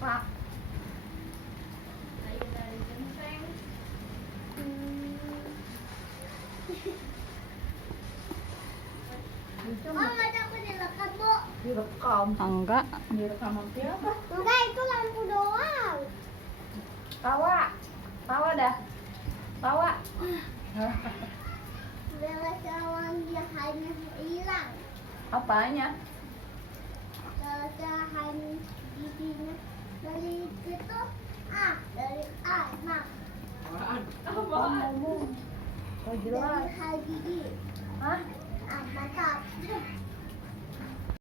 Pak. Ayo dari genteng. Mama, aku direkam, Bu. Direkam. Enggak. Direkam apa? Enggak, itu lampu doang. Tawa. Tawa dah. Tawa. Bella kawan dia hanya hilang. Apanya? Kesahan giginya dari itu dari anak. Apaan? Oh jelas. Dari gigi. Hah? Mantap.